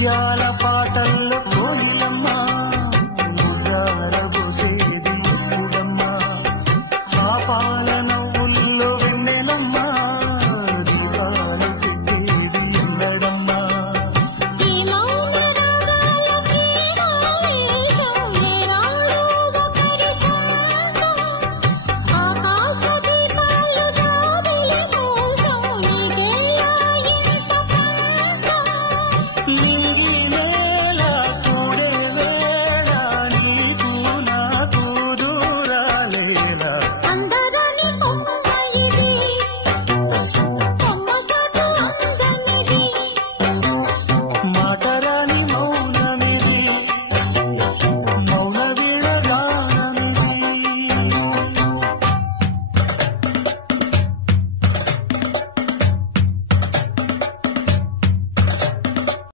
ముత్యాల పాటల్లో కోయిలమ్మ ముద్దాల పోసేది ఎప్పుడమ్మ పాపాల నవ్వుల్లో వెన్నెలమ్మ దీపాలు పెట్టేది ఎన్నడమ్మా Yeah.